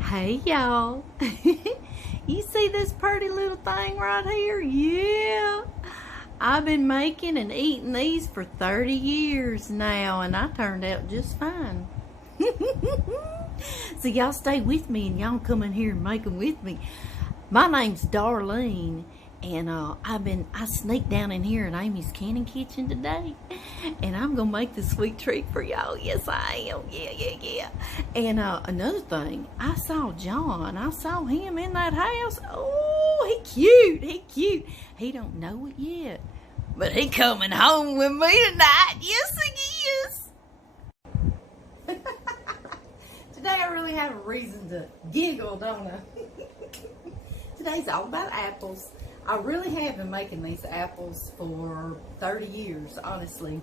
Hey y'all, you see this pretty little thing right here? Yeah, I've been making and eating these for 30 years now, and I turned out just fine. So y'all stay with me and y'all come in here and make them with me. My name's Darlene, and I sneaked down in here in Amy's Canning Kitchen today, and I'm gonna make the sweet treat for y'all. Yes, I am. Yeah. And another thing, I saw John. I saw him in that house. Oh, he cute. He don't know it yet, but he coming home with me tonight. Yes, he is. Today I really have a reason to giggle, don't I? Today's all about apples. I really have been making these apples for 30 years, honestly.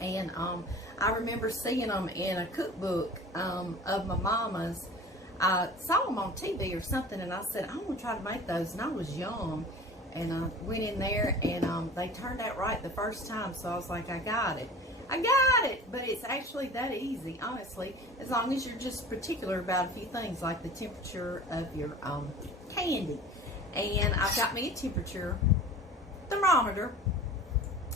And I remember seeing them in a cookbook of my mama's. I saw them on TV or something, and I said, I want to try to make those. And I was young, and I went in there, and they turned out right the first time. So I was like, I got it. But it's actually that easy, honestly, as long as you're just particular about a few things like the temperature of your candy. And I've got me a temperature thermometer,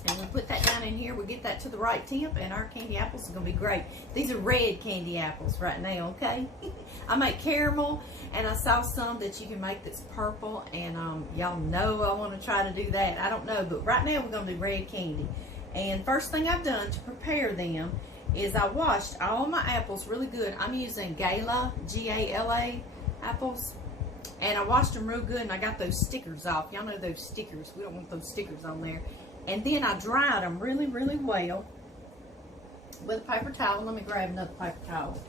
and we put that down in here. We get that to the right temp, and our candy apples are going to be great. These are red candy apples right now, okay? I make caramel, and I saw some that you can make that's purple, and y'all know I want to try to do that. I don't know, but right now we're going to do red candy. And first thing I've done to prepare them is I washed all my apples really good. I'm using Gala, G-A-L-A apples. And I washed them real good, and I got those stickers off. Y'all know those stickers. We don't want those stickers on there. And then I dried them really, really well with a paper towel. Let me grab another paper towel.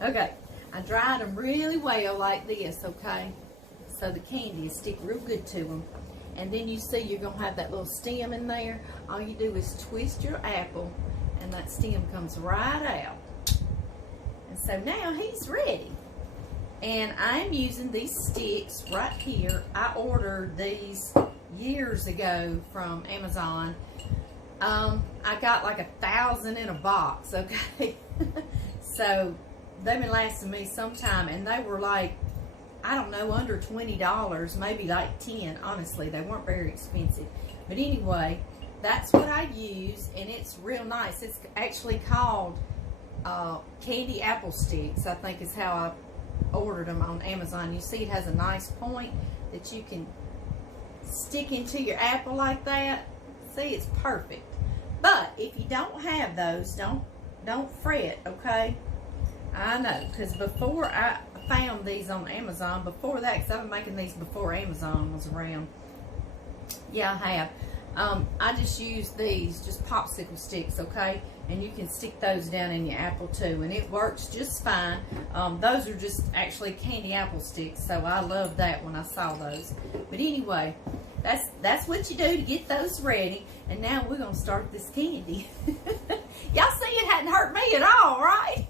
Okay. I dried them really well like this, okay? So the candy is stick real good to them. And then you see you're going to have that little stem in there. All you do is twist your apple, and that stem comes right out. And so now he's ready. And I'm using these sticks right here. I ordered these years ago from Amazon. I got like 1,000 in a box, okay? So they've been lasting me some time, and they were like, I don't know, under $20, maybe like 10. Honestly, they weren't very expensive. But anyway, that's what I use, and it's real nice. It's actually called candy apple sticks, I think is how I ordered them on Amazon. You see it has a nice point that you can stick into your apple like that. See, it's perfect. But if you don't have those, don't fret, okay? I know, because before I found these on Amazon, before that, because I've been making these before Amazon was around. Yeah, I have. I just use these, just popsicle sticks, okay? And you can stick those down in your apple too, and it works just fine. Those are just actually candy apple sticks, so I love that when I saw those. But anyway, that's what you do to get those ready. And now we're gonna start this candy. Y'all see it hadn't hurt me at all, right?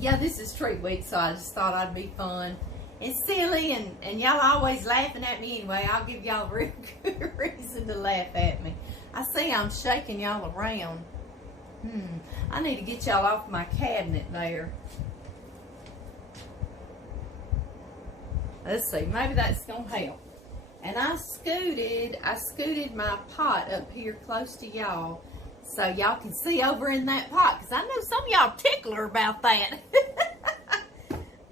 Yeah, this is treat week, so I just thought I'd be fun. It's silly, and y'all always laughing at me anyway. I'll give y'all a real good reason to laugh at me. I see I'm shaking y'all around. I need to get y'all off my cabinet there. Let's see, maybe that's gonna help. And I scooted my pot up here close to y'all, so y'all can see over in that pot, because I know some of y'all tickler about that.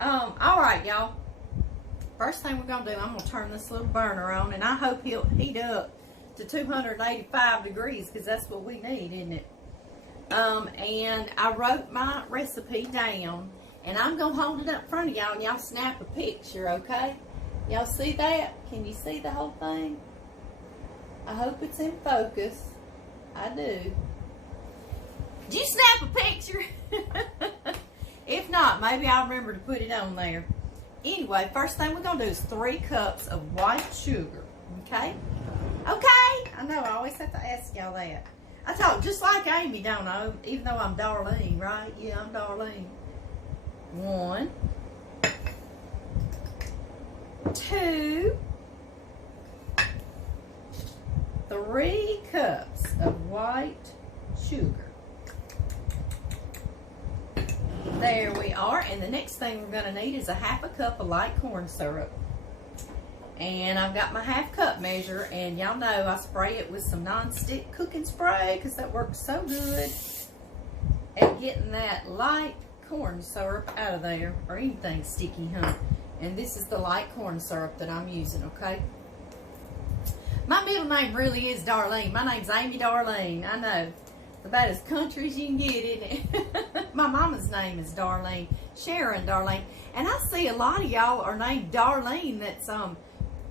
All right, y'all. First thing we're going to do, I'm going to turn this little burner on, and I hope he'll heat up to 285 degrees, because that's what we need, isn't it? And I wrote my recipe down, and I'm going to hold it up in front of y'all, and y'all snap a picture, okay? Y'all see that? Can you see the whole thing? I hope it's in focus. I do. Did you snap a picture? If not, maybe I'll remember to put it on there. Anyway, first thing we're going to do is 3 cups of white sugar. Okay? Okay? I know, I always have to ask y'all that. I talk just like Amy, don't I? Even though I'm Darlene, right? Yeah, I'm Darlene. 1, 2, 3 cups of white sugar. There we are. And the next thing we're going to need is a 1/2 cup of light corn syrup. And I've got my 1/2 cup measure, and y'all know I spray it with some non-stick cooking spray because that works so good at getting that light corn syrup out of there, or anything sticky, huh? And this is the light corn syrup that I'm using, okay? My middle name really is Darlene. My name's Amy Darlene. I know. It's about as country as you can get, isn't it? My mama's name is Darlene. Sharon Darlene. And I see a lot of y'all are named Darlene that's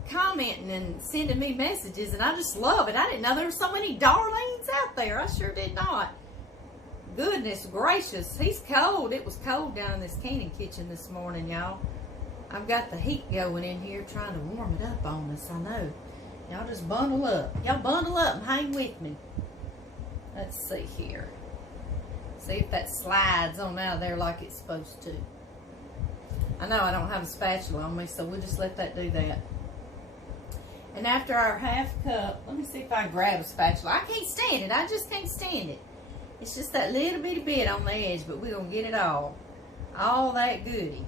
commenting and sending me messages, and I just love it. I didn't know there were so many Darlenes out there. I sure did not. Goodness gracious. He's cold. It was cold down in this canning kitchen this morning, y'all. I've got the heat going in here trying to warm it up on us, I know. Y'all just bundle up. Y'all bundle up and hang with me. Let's see here. See if that slides on out of there like it's supposed to. I know I don't have a spatula on me, so we'll just let that do that. And after our 1/2 cup, let me see if I can grab a spatula. I can't stand it. I just can't stand it. It's just that little bitty bit on the edge, but we're going to get it all. All that goody.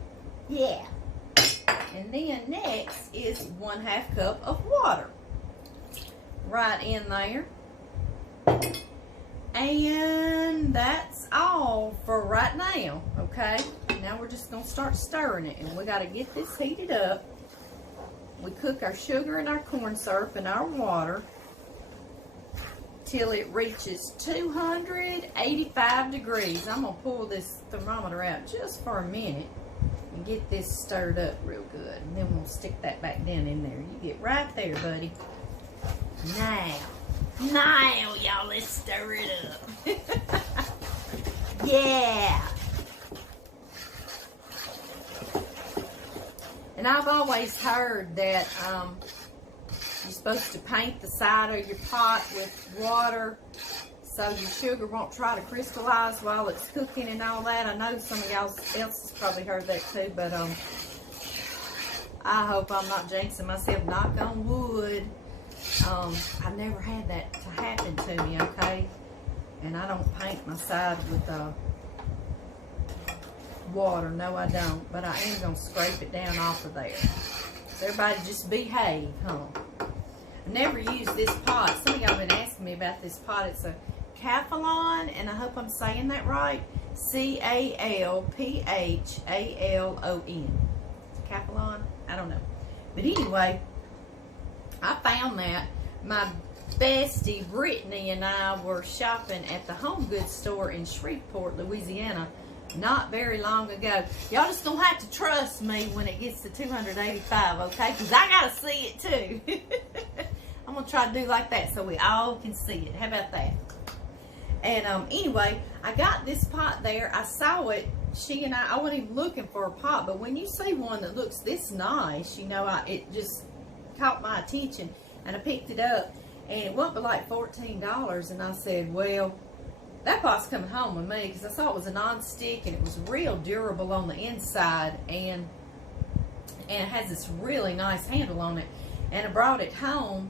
Yeah. And then next is 1/2 cup of water. Right in there. And that's all for right now, okay? Now we're just going to start stirring it, and we got to get this heated up. We cook our sugar and our corn syrup and our water till it reaches 285 degrees. I'm going to pull this thermometer out just for a minute and get this stirred up real good. And then we'll stick that back down in there. You get right there, buddy. Now, y'all, let's stir it up. Yeah. And I've always heard that you're supposed to paint the side of your pot with water so your sugar won't try to crystallize while it's cooking and all that. I know some of y'all else has probably heard that too, but I hope I'm not jinxing myself. Knock on wood. I've never had that to happen to me, okay? And I don't paint my side with water. No, I don't. But I am going to scrape it down off of there. So everybody just behave, huh? I never used this pot. Some of y'all have been asking me about this pot. It's a Calphalon, and I hope I'm saying that right. Calphalon. Calphalon? I don't know. But anyway, I found that. My bestie Brittany and I were shopping at the Home Goods store in Shreveport, Louisiana, not very long ago. Y'all just gonna have to trust me when it gets to 285, okay? Because I gotta see it too. I'm gonna try to do like that so we all can see it. How about that? And anyway, I got this pot there. I saw it. She and I wasn't even looking for a pot, but when you see one that looks this nice, you know, it just caught my attention, and I picked it up, and it went for like $14, and I said, well, that pot's coming home with me, because I saw it was a non-stick, and it was real durable on the inside, and it has this really nice handle on it, and I brought it home,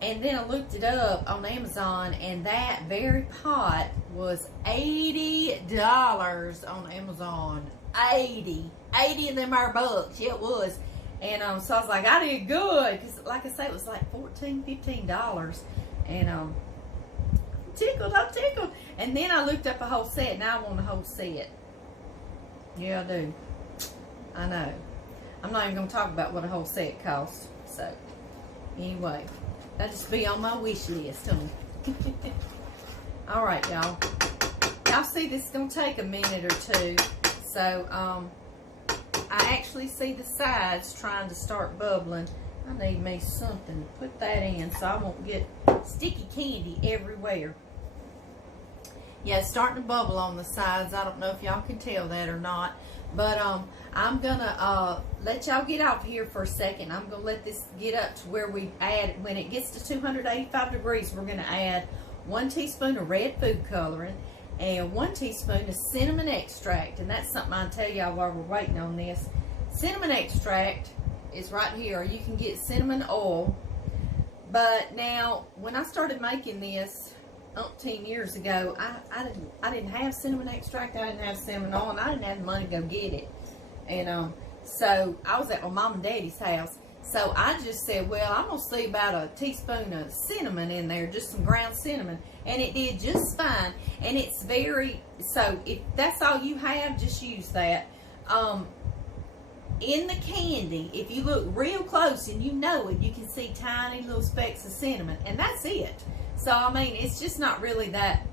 and then I looked it up on Amazon, and that very pot was $80 on Amazon. 80 of them are bucks. Yeah, it was. And so I was like, I did good, because like I say, it was like $15. And I'm tickled. And then I looked up a whole set. Now I want a whole set. Yeah, I do. I know. I'm not even going to talk about what a whole set costs. So anyway, that'll just be on my wish list. All right, y'all. Y'all see this is going to take a minute or two. So I actually see the sides trying to start bubbling. I need me something to put that in so I won't get sticky candy everywhere. Yeah, it's starting to bubble on the sides. I don't know if y'all can tell that or not. But I'm going to let y'all get off here for a second. I'm going to let this get up to where we add, when it gets to 285 degrees, we're going to add 1 teaspoon of red food coloring and 1 teaspoon of cinnamon extract. And that's something I'll tell y'all while we're waiting on this. Cinnamon extract is right here. You can get cinnamon oil. But now, when I started making this 10 years ago, I didn't have cinnamon extract, I didn't have cinnamon oil, and I didn't have the money to go get it. And so I was at my mom and daddy's house. So I just said, well, I'm going to see about a teaspoon of cinnamon in there, just some ground cinnamon. And it did just fine. And it's very, so if that's all you have, just use that. In the candy, if you look real close and you know it, you can see tiny little specks of cinnamon. And that's it. So, I mean, it's just not really that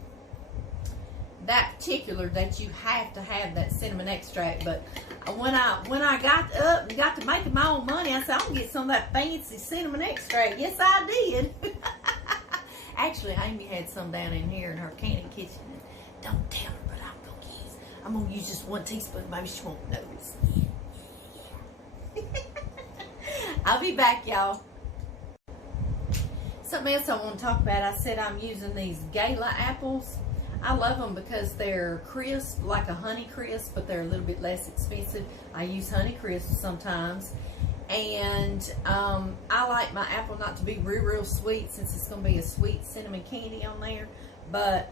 particular that you have to have that cinnamon extract. But when I got up and got to making my own money, I said, I'm going to get some of that fancy cinnamon extract. Yes, I did. Actually, Amy had some down in here in her candy kitchen. Don't tell her, but I'm going to use just 1 teaspoon. Maybe she won't notice. Yeah. I'll be back, y'all. Something else I want to talk about, I said I'm using these Gala apples. I love them because they're crisp, like a Honey Crisp, but they're a little bit less expensive. I use Honey Crisp sometimes. And I like my apple not to be real sweet, since it's going to be a sweet cinnamon candy on there. But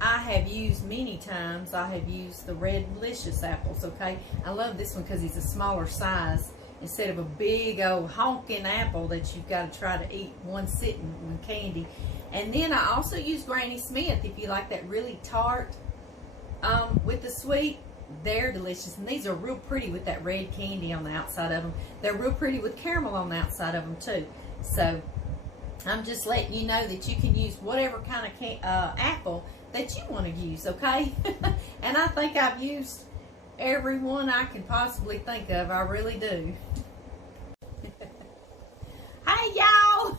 I have used many times, I have used the Red Delicious apples, okay? I love this one because it's a smaller size, instead of a big old honking apple that you've got to try to eat one sitting with candy. And then I also use Granny Smith if you like that really tart with the sweet. They're delicious, and these are real pretty with that red candy on the outside of them. They're real pretty with caramel on the outside of them too. So I'm just letting you know that you can use whatever kind of apple that you want to use, okay? And I think I've used every one I can possibly think of. I really do. Hey, y'all!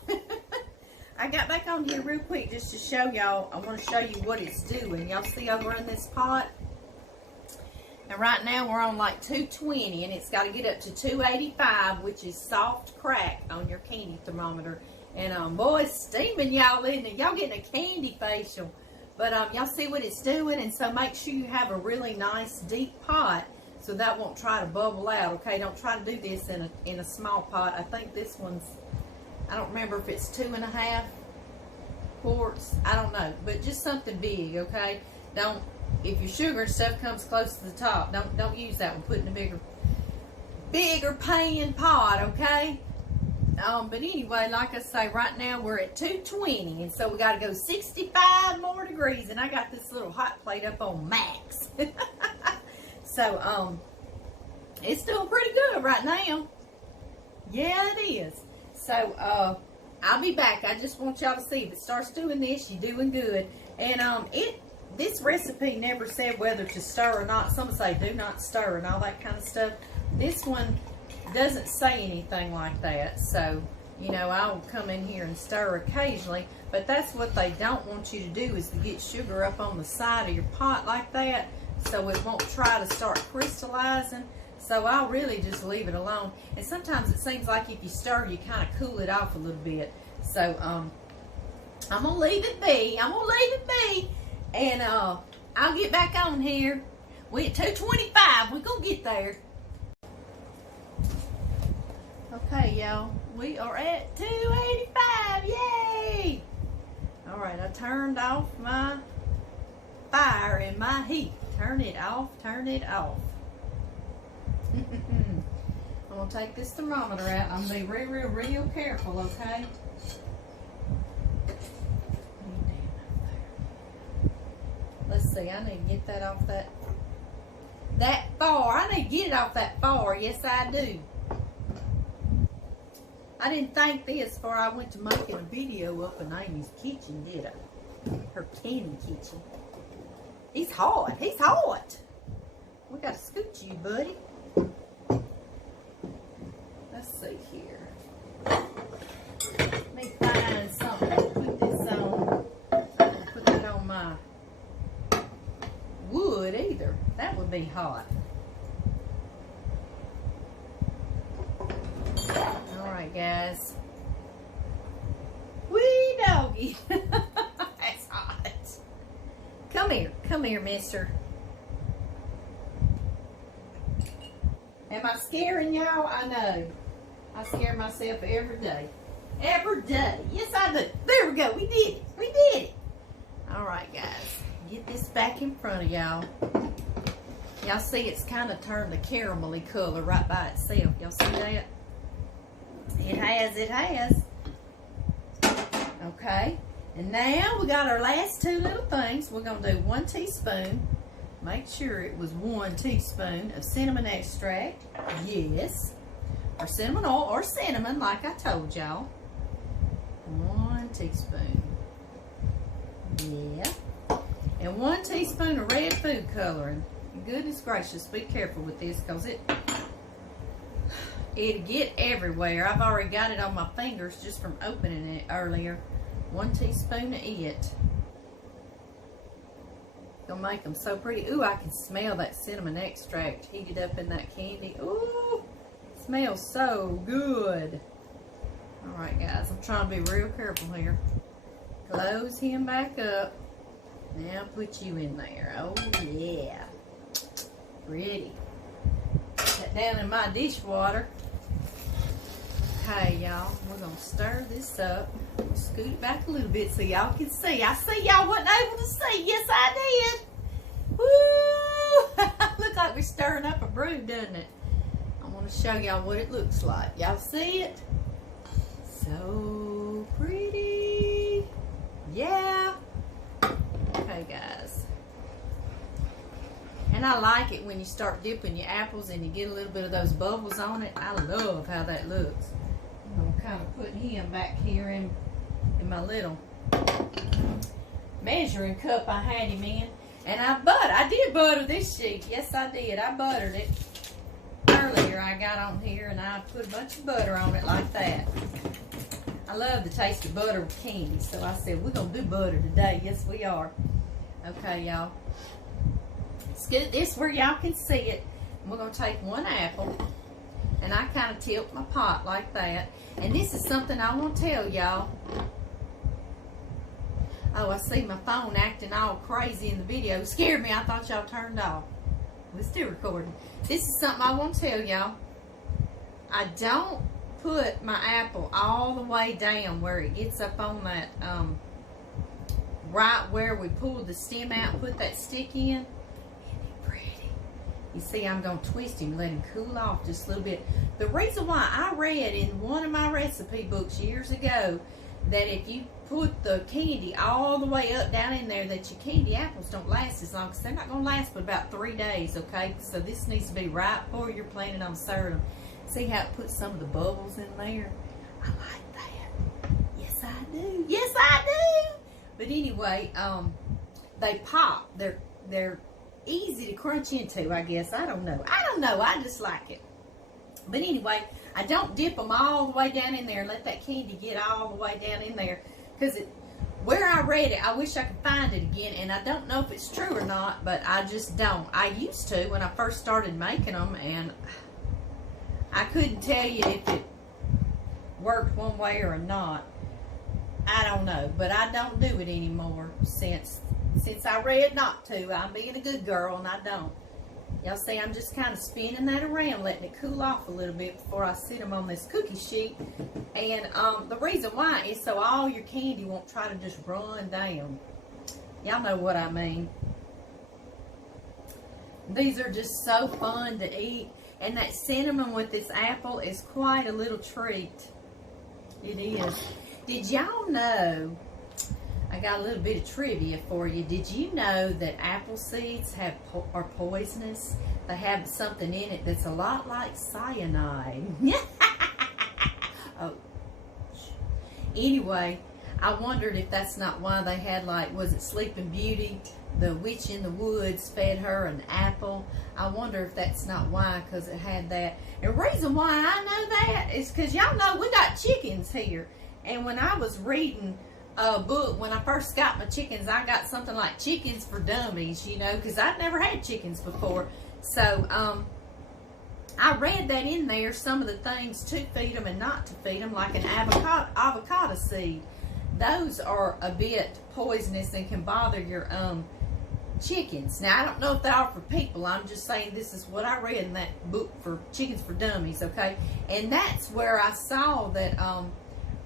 I got back on here real quick just to show y'all. I want to show you what it's doing. Y'all see over in this pot? And right now we're on like 220, and it's got to get up to 285, which is soft crack on your candy thermometer. And boy, it's steaming, y'all, isn't it? Y'all getting a candy facial. But y'all see what it's doing, and so make sure you have a really nice deep pot so that won't try to bubble out. Okay, don't try to do this in a small pot. I think this one's, I don't remember if it's 2.5 quarts. I don't know, but just something big. Okay, don't. If your sugar and stuff comes close to the top, don't use that one. Put it in a bigger pan pot, okay? But anyway, like I say, right now we're at 220, and so we got to go 65 more degrees, and I got this little hot plate up on max. So it's doing pretty good right now. Yeah, it is. So I'll be back. I just want y'all to see if it starts doing this, you're doing good. And this recipe never said whether to stir or not. Some say do not stir and all that kind of stuff. This one doesn't say anything like that. So, you know, I'll come in here and stir occasionally. But that's what they don't want you to do, is to get sugar up on the side of your pot like that, so it won't try to start crystallizing. So I'll really just leave it alone. And sometimes it seems like if you stir, you kind of cool it off a little bit. So I'm going to leave it be. I'm going to leave it be. And I'll get back on here. We're at 225. We're going to get there. Okay, y'all. We are at 285. Yay! All right, I turned off my fire and my heat. Turn it off. Turn it off. I'm going to take this thermometer out. I'm going to be real careful, okay? Let's see, I need to get that off that far. I need to get it off that far. Yes, I do. I didn't think this before I went to making a video up in Amy's kitchen, did I? Her candy kitchen. He's hot. He's hot. We got to scooch you, buddy. Let's see here. Let me find something to put this on. I don't put it on my wood either. That would be hot. Alright, guys. Wee doggy. That's hot. Come here. Come here, mister. Am I scaring y'all? I know. I scare myself every day. every day. Yes, I do. There we go. We did it. We did it. All right, guys. Get this back in front of y'all. Y'all see it's kind of turned the caramelly color right by itself. Y'all see that? It has. It has. Okay. And now we got our last two little things. We're going to do 1 teaspoon. Make sure it was 1 teaspoon of cinnamon extract. Yes. Or cinnamon oil or cinnamon, like I told y'all. 1 teaspoon. Yeah. And 1 teaspoon of red food coloring. Goodness gracious, be careful with this because it'll get everywhere. I've already got it on my fingers just from opening it earlier. 1 teaspoon of it. Gonna make them so pretty. Ooh, I can smell that cinnamon extract heated up in that candy. Ooh, smells so good. All right, guys, I'm trying to be real careful here. Close him back up. Now put you in there. Oh yeah, pretty. Put that down in my dishwater. Okay, y'all, we're gonna stir this up. Scoot it back a little bit so y'all can see. I see y'all wasn't able to see. Yes, I did. Woo! Looks like we're stirring up a brew, doesn't it? I want to show y'all what it looks like. Y'all see it? So pretty. Yeah. Okay, guys. And I like it when you start dipping your apples and you get a little bit of those bubbles on it. I love how that looks. I'm kind of putting him back here in my little measuring cup I had him in. And I did butter this sheet. Yes, I did. I buttered it earlier. I got on here and I put a bunch of butter on it like that. I love the taste of butter with candy. So I said, we're going to do butter today. Yes, we are. Okay, y'all. Scoot this where y'all can see it. We're going to take 1 apple. And I kind of tilt my pot like that. And this is something I want to tell y'all. Oh, I see my phone acting all crazy in the video. It scared me. I thought y'all turned off. We're still recording. This is something I want to tell y'all. I don't put my apple all the way down where it gets up on that, right where we pulled the stem out and put that stick in. Isn't it pretty? You see, I'm going to twist him, let him cool off just a little bit. The reason why I read in one of my recipe books years ago that if you put the candy all the way up down in there, that your candy apples don't last as long, because they're not going to last but about 3 days, okay? So this needs to be right before you're planning on serving them. See how it puts some of the bubbles in there? I like that. Yes, I do. Yes, I do. But anyway, they pop. They're easy to crunch into, I guess. I don't know. I just like it. But anyway, I don't dip them all the way down in there and let that candy get all the way down in there. Because where I read it, I wish I could find it again. And I don't know if it's true or not, but I just don't. I used to when I first started making them, and I couldn't tell you if it worked one way or not. I don't know. But I don't do it anymore since I read not to. I'm being a good girl, and I don't. Y'all see, I'm just kind of spinning that around, letting it cool off a little bit before I sit them on this cookie sheet. And the reason why is so all your candy won't try to just run down. Y'all know what I mean. These are just so fun to eat. And that cinnamon with this apple is quite a little treat. It is. Did y'all know, I got a little bit of trivia for you. Did you know that apple seeds are poisonous? They have something in it that's a lot like cyanide. Oh. Anyway, I wondered if that's not why they had, like, was it Sleeping Beauty? The witch in the woods fed her an apple. I wonder if that's not why, because it had that. And the reason why I know that is because y'all know we got chickens here. And when I was reading a book, when I first got my chickens, I got something like Chickens for Dummies, you know, because I'd never had chickens before. So, I read that in there, some of the things to feed them and not to feed them, like an avocado seed. Those are a bit poisonous and can bother your chickens. Now, I don't know if they are for people. I'm just saying this is what I read in that book for Chickens for Dummies, okay? And that's where I saw that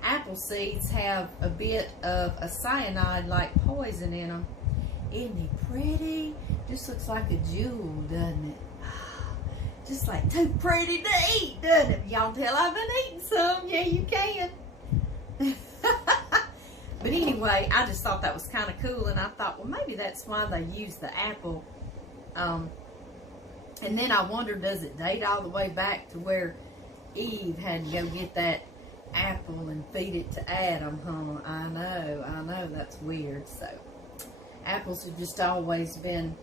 apple seeds have a bit of a cyanide-like poison in them. Isn't he pretty? Just looks like a jewel, doesn't it? Just like too pretty to eat, doesn't it? Y'all tell I've been eating some. Yeah, you can. But anyway, I just thought that was kind of cool, and I thought, well, maybe that's why they use the apple. And then I wondered, does it date all the way back to where Eve had to go get that apple and feed it to Adam, huh? I know, that's weird. So, apples have just always been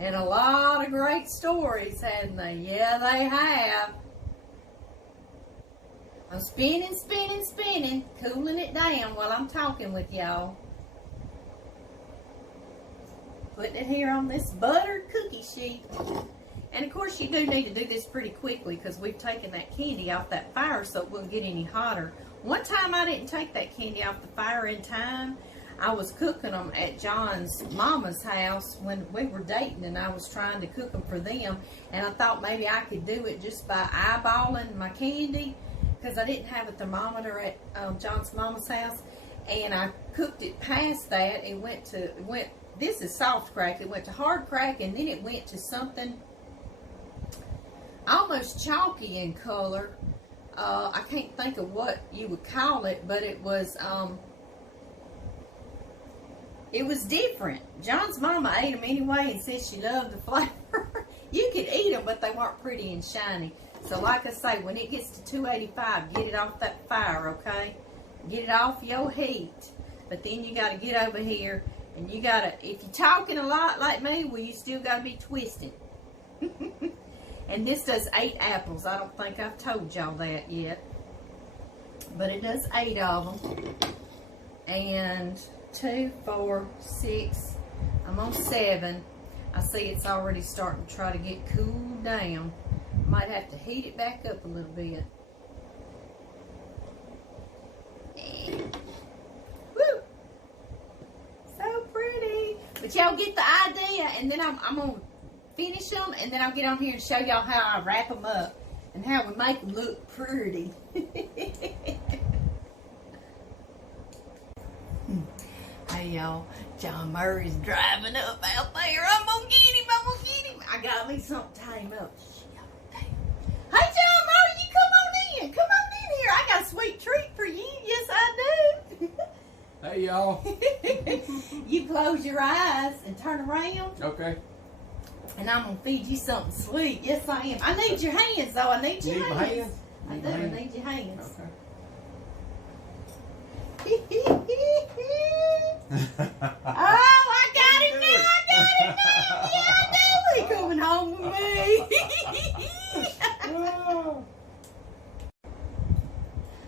in a lot of great stories, hadn't they? Yeah, they have. I'm spinning, cooling it down while I'm talking with y'all. Putting it here on this buttered cookie sheet. And of course you do need to do this pretty quickly because we've taken that candy off that fire so it wouldn't get any hotter. One time I didn't take that candy off the fire in time. I was cooking them at John's mama's house when we were dating, and I was trying to cook them for them, and I thought maybe I could do it just by eyeballing my candy because I didn't have a thermometer at John's mama's house, and I cooked it past that. It went, this is soft crack, it went to hard crack, and then it went to something almost chalky in color. I can't think of what you would call it, but it was different. John's mama ate them anyway and said she loved the flavor. You could eat them, but they weren't pretty and shiny. So like I say, when it gets to 285, get it off that fire, okay? Get it off your heat. But then you got to get over here, and you got to, if you're talking a lot like me, well, you still got to be twisting. And this does 8 apples. I don't think I've told y'all that yet. But it does 8 of them. And 2, 4, 6. I'm on 7. I see it's already starting to try to get cooled down. Might have to heat it back up a little bit. Woo! So pretty. But y'all get the idea, and then I'm going to finish them, and then I'll get on here and show y'all how I wrap them up and how we make them look pretty. Hey y'all, John Murray's driving up out there. I'm gonna get him, I got me something to tame up. Hey John Murray, you come on in here. I got a sweet treat for you. Yes I do. Hey y'all. You close your eyes and turn around. Okay. And I'm gonna feed you something sweet. Yes I am. I need your hands though. I need your hands. I do. I need your hands. Okay. Oh, I got him now. Yeah, I know. He coming home with me.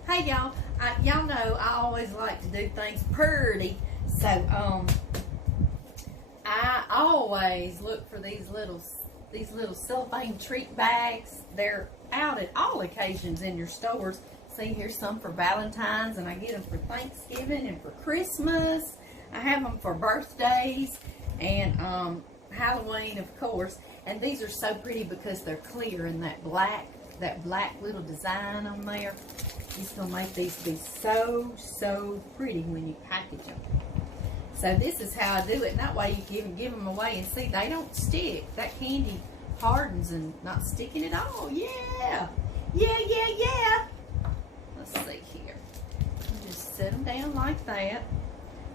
Hey y'all, y'all know I always like to do things pretty. So I always look for these little cellophane treat bags. They're out at all occasions in your stores. See, here's some for Valentine's, and I get them for Thanksgiving and for Christmas. I have them for birthdays and Halloween, of course. And these are so pretty because they're clear in that black little design on there. It's gonna make these be so pretty when you package them. So this is how I do it. And that way you can give them away, and see, they don't stick. That candy hardens and not sticking at all. Yeah. Let's see here. Just set them down like that.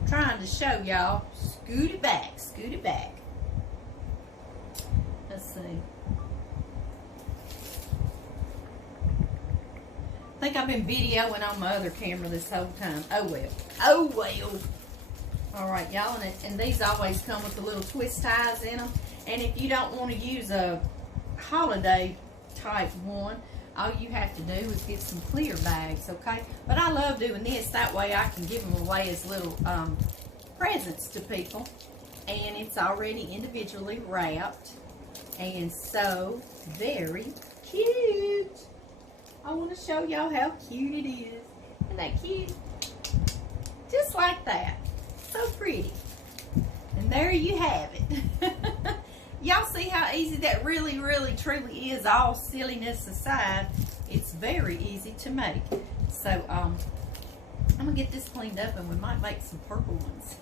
I'm trying to show y'all. Scoot it back. Let's see. I think I've been videoing on my other camera this whole time. Oh well. Alright, y'all, and these always come with the little twist ties in them. And if you don't want to use a holiday type one, all you have to do is get some clear bags, okay? But I love doing this. That way I can give them away as little presents to people. And it's already individually wrapped. And so very cute. I want to show y'all how cute it is. Isn't that cute? Just like that. So pretty. And there you have it. Y'all see how easy that really truly is, all silliness aside. It's very easy to make. So I'm gonna get this cleaned up and we might make some purple ones.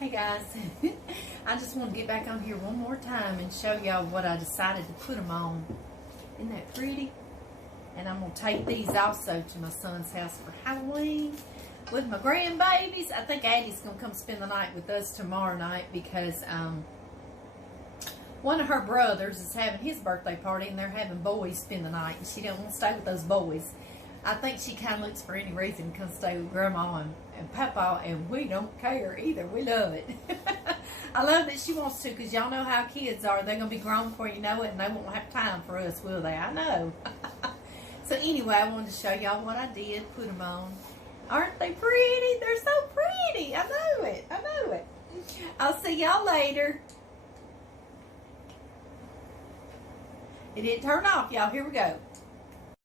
Hey guys, I just want to get back on here one more time and show y'all what I decided to put them on. Isn't that pretty? And I'm going to take these also to my son's house for Halloween with my grandbabies. I think Addie's going to come spend the night with us tomorrow night because one of her brothers is having his birthday party and they're having boys spend the night. And she don't want to stay with those boys. I think she kind of looks for any reason to come stay with Grandma and Papa, and we don't care either. We love it. I love that she wants to because y'all know how kids are. They're going to be grown before you know it, and they won't have time for us, will they? I know. So anyway, I wanted to show y'all what I did. Put them on. Aren't they pretty? They're so pretty. I know it. I know it. I'll see y'all later. It didn't turn off, y'all. Here we go.